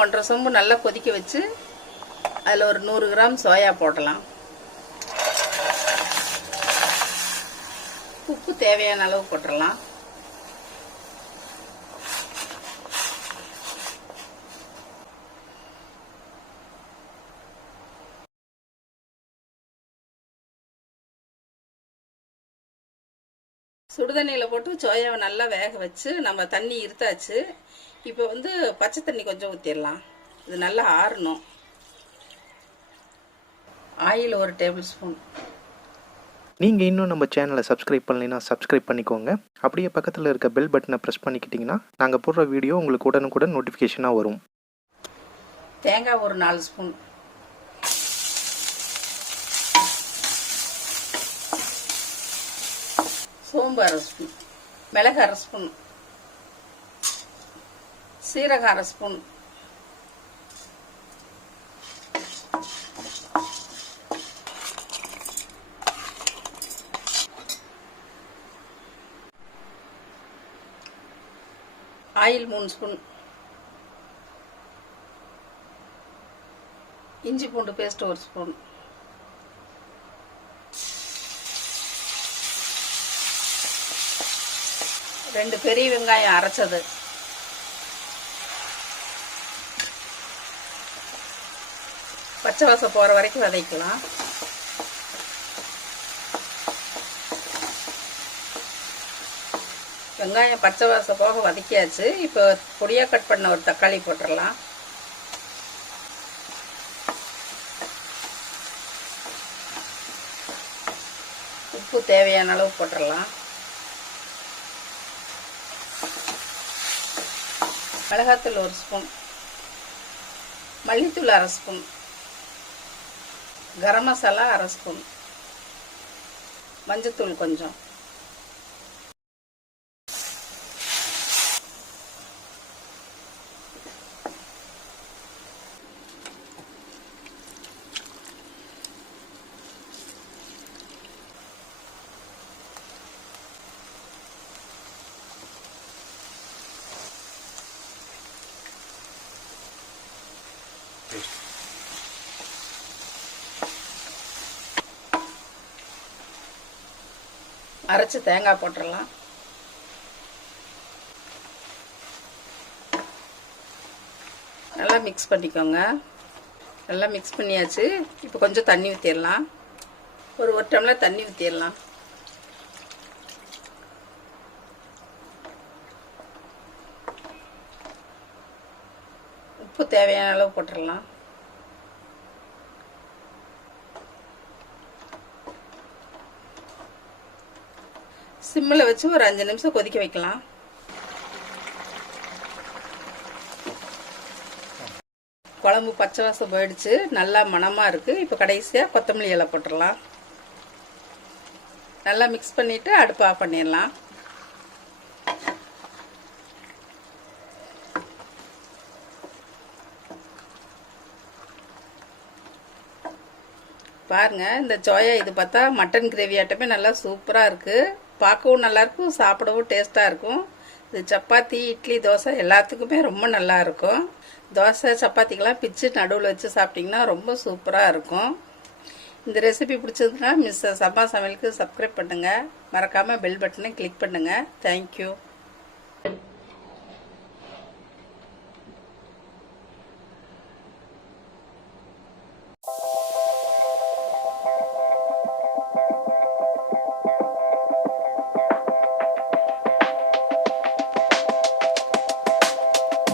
1.5 சொம்பு நல்லா கொதிக்க வச்சு அதில் ஒரு 100 கிராம் சோயா போடலாம். உப்பு தேவையான அளவு போட்டுடலாம். சுடுதண்ணியில் போட்டு சோயாவை நல்லா வேக வச்சு நம்ம தண்ணி இருத்தாச்சு. இப்போ பச்சை தண்ணி கொஞ்சம் ஊற்றிடலாம். இது நல்லா ஆறணும். Oil 1 table spoon. நீங்கள் இன்னும் நம்ம சேனலை சப்ஸ்கிரைப் பண்ணலைன்னா சப்ஸ்கிரைப் பண்ணிக்கோங்க. அப்படியே பக்கத்தில் இருக்க பெல் பட்டனை ப்ரெஸ் பண்ணிக்கிட்டிங்கன்னா நாங்கள் போடுற வீடியோ உங்களுக்கு உடனுக்குடன் நோட்டிஃபிகேஷனாக வரும். தேங்காய் 4 ஸ்பூன். சோம்பு 1/2 ஸ்பூன். மிளகு 1/2 ஸ்பூன். சீரகம் 1/2 ஸ்பூன். Oil 3 spoon. இஞ்சி பூண்டு பேஸ்ட் 1 ஸ்பூன். ரெண்டு பெரிய வெங்காயம் அரைச்சது. பச்சை வாசம் போகிற வரைக்கும் வதக்கலாம். வெங்காயம் பச்சை வாசம் போக வதக்கியாச்சு. இப்போ பொடியாக கட் பண்ண ஒரு தக்காளி போட்டுடலாம். உப்பு தேவையான அளவு போட்டுடலாம். மிளகாத்தூள் 1 ஸ்பூன். மல்லித்தூள் 1/2 ஸ்பூன். கரம் மசாலா 1/2 ஸ்பூன். மஞ்சத்தூள் கொஞ்சம். அரைச்சு தேங்காய் போட்டுடலாம். நல்லா மிக்ஸ் பண்ணிக்கோங்க. நல்லா மிக்ஸ் பண்ணியாச்சு. இப்போ கொஞ்சம் தண்ணி ஊற்றிடலாம். ஒரு டம்ளர் தண்ணி ஊற்றிடலாம். உப்பு தேவையான அளவு போட்டுடலாம். சிம்மில் வச்சு ஒரு 5 நிமிஷம் கொதிக்க வைக்கலாம். குழம்பு பச்சை வாசம் போயிடுச்சு. நல்லா மணமாக இருக்குது. இப்போ கடைசியாக கொத்தமல்லி இலை போட்டுடலாம். நல்லா மிக்ஸ் பண்ணிவிட்டு அடுப்பு ஆஃப் பண்ணிடலாம். பாருங்கள், இந்த சோயா இது பார்த்தா மட்டன் கிரேவி ஆட்டமே நல்லா சூப்பராக இருக்குது. பார்க்கவும் நல்லாயிருக்கும், சாப்பிடவும் டேஸ்ட்டாக இருக்கும். இது சப்பாத்தி, இட்லி, தோசை எல்லாத்துக்குமே ரொம்ப நல்லா இருக்கும். தோசை சப்பாத்திக்கெல்லாம் பிச்சு நடுவில் வச்சு சாப்பிட்டிங்கன்னா ரொம்ப சூப்பராக இருக்கும். இந்த ரெசிபி பிடிச்சதுன்னா மிஸ்ஸஸ் சம்பா சமையலுக்கு சப்ஸ்கிரைப் பண்ணுங்கள். மறக்காமல் பெல் பட்டனை கிளிக் பண்ணுங்கள். தேங்க்யூ.